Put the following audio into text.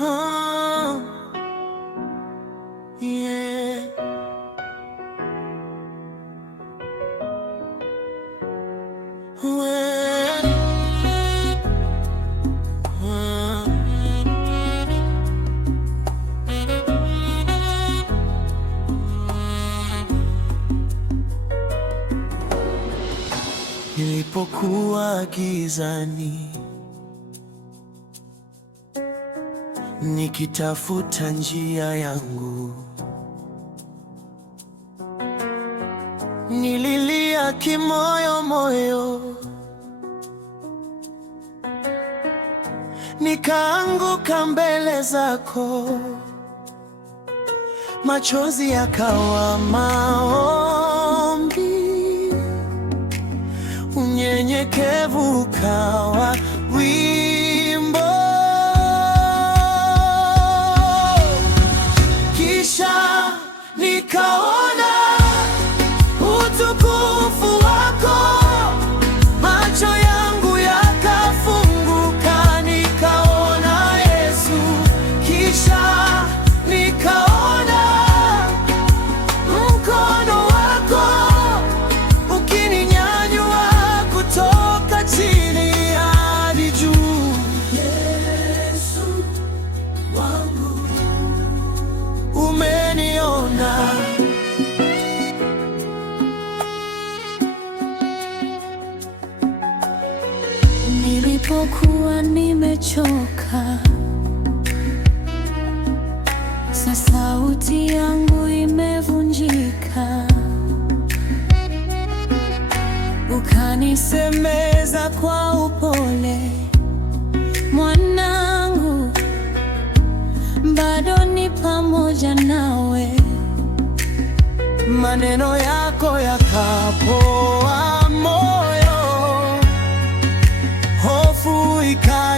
Oh, yeah. Well, nilipokuwa gizani nikitafuta njia yangu, nililia kimoyo moyo, nikaanguka mbele zako, machozi yakawa maombi, unyenyekevu ukawa wimbo. Kisha nikaona utukufu wako, macho yangu yakafunguka, nikaona Yesu. Kisha nikaona mkono wako ukininyanyua kutoka chini hadi juu. Yesu wangu, umeniona. Nilipokuwa nimechoka, sasa sauti yangu imevunjika, ukanisemeza kwa upole, mwanangu, bado ni pamoja nawe. Maneno yako yakapoa moyo, hofu ika